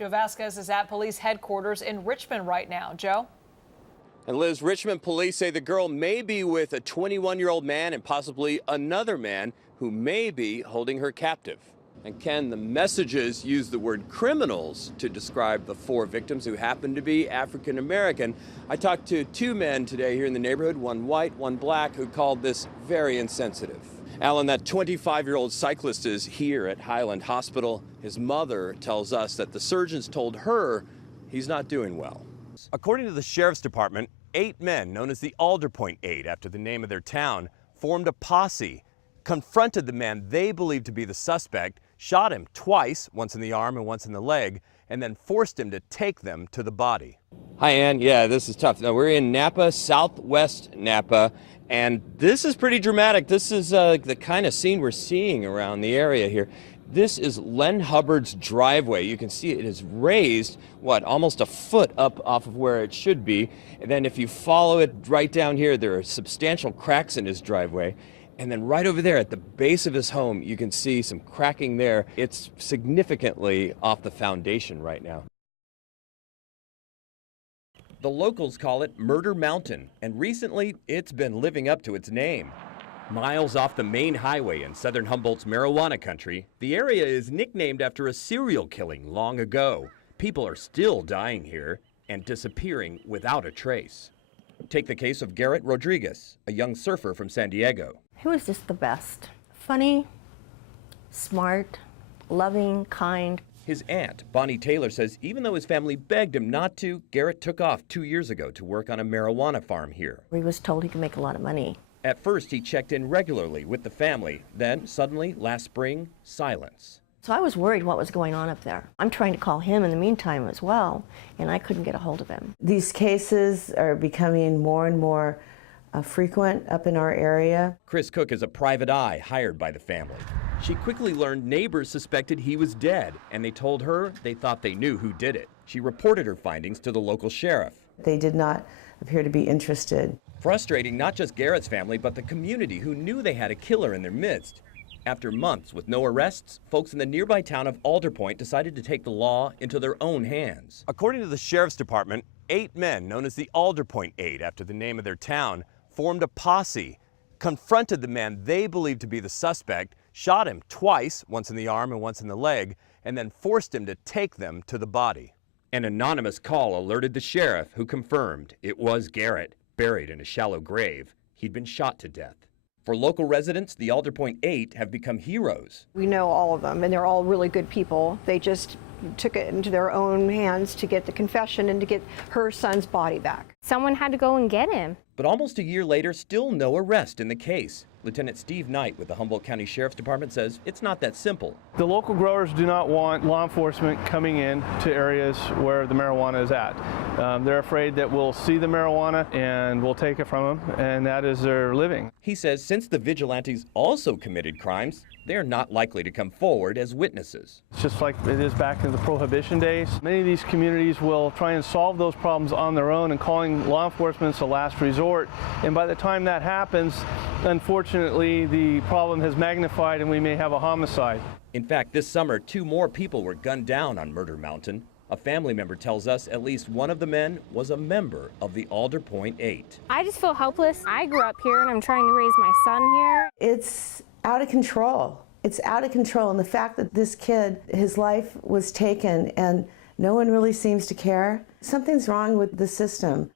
Joe Vazquez is at police headquarters in Richmond right now. Joe? And Liz, Richmond police say the girl may be with a 21-year-old man and possibly another man who may be holding her captive. And Ken, the messages use the word criminals to describe the 4 victims who happen to be African American. I talked to 2 men today here in the neighborhood, one white, one black, who called this very insensitive. Alan, that 25-year-old cyclist is here at Highland Hospital. His mother tells us that the surgeons told her he's not doing well. According to the Sheriff's Department, 8 men, known as the Alder Point 8 after the name of their town, formed a posse, confronted the man they believed to be the suspect, shot him twice, once in the arm and once in the leg, and then forced him to take them to the body. Hi, Ann. Yeah, this is tough. Now, we're in Napa, southwest Napa, and this is pretty dramatic. This is the kind of scene we're seeing around the area here. This is Len Hubbard's driveway. You can see it is raised, almost a foot up off of where it should be. And then if you follow it right down here, there are substantial cracks in his driveway. And then right over there at the base of his home, you can see some cracking there. It's significantly off the foundation right now. The locals call it Murder Mountain, and recently it's been living up to its name. Miles off the main highway in southern Humboldt's marijuana country, the area is nicknamed after a serial killing long ago. People are still dying here and disappearing without a trace. Take the case of Garrett Rodriguez, a young surfer from San Diego. He was just the best. Funny, smart, loving, kind. His aunt, Bonnie Taylor, says even though his family begged him not to, Garrett took off 2 years ago to work on a marijuana farm here. He was told he could make a lot of money. At first, he checked in regularly with the family. Then, suddenly, last spring, silence. So I was worried what was going on up there. I'm trying to call him in the meantime as well, and I couldn't get a hold of him. These cases are becoming more and more frequent up in our area. Chris Cook is a private eye hired by the family. She quickly learned neighbors suspected he was dead, and they told her they thought they knew who did it. She reported her findings to the local sheriff. They did not appear to be interested. Frustrating not just Garrett's family, but the community who knew they had a killer in their midst. After months with no arrests, folks in the nearby town of Alder Point decided to take the law into their own hands. According to the Sheriff's Department, 8 men, known as the Alder Point 8 after the name of their town, formed a posse, confronted the man they believed to be the suspect, shot him twice, once in the arm and once in the leg, and then forced him to take them to the body. An anonymous call alerted the sheriff, who confirmed it was Garrett, buried in a shallow grave. He'd been shot to death. For local residents, the Alder Point 8 have become heroes. We know all of them, and they're all really good people. They just took it into their own hands to get the confession and to get her son's body back. Someone had to go and get him. But almost a year later, still no arrest in the case. Lieutenant Steve Knight with the Humboldt County Sheriff's Department says it's not that simple. The local growers do not want law enforcement coming in to areas where the marijuana is at. They're afraid that we'll see the marijuana and we'll take it from them, and that is their living. He says since the vigilantes also committed crimes, they're not likely to come forward as witnesses. It's just like it is back in the Prohibition days. Many of these communities will try and solve those problems on their own, and calling law enforcement is a last resort. And by the time that happens, unfortunately, the problem has magnified and we may have a homicide. In fact, this summer, 2 more people were gunned down on Murder Mountain. A family member tells us at least one of the men was a member of the Alder Point 8. I just feel helpless. I grew up here and I'm trying to raise my son here. It's out of control. It's out of control. And the fact that this kid, his life was taken and no one really seems to care, something's wrong with the system.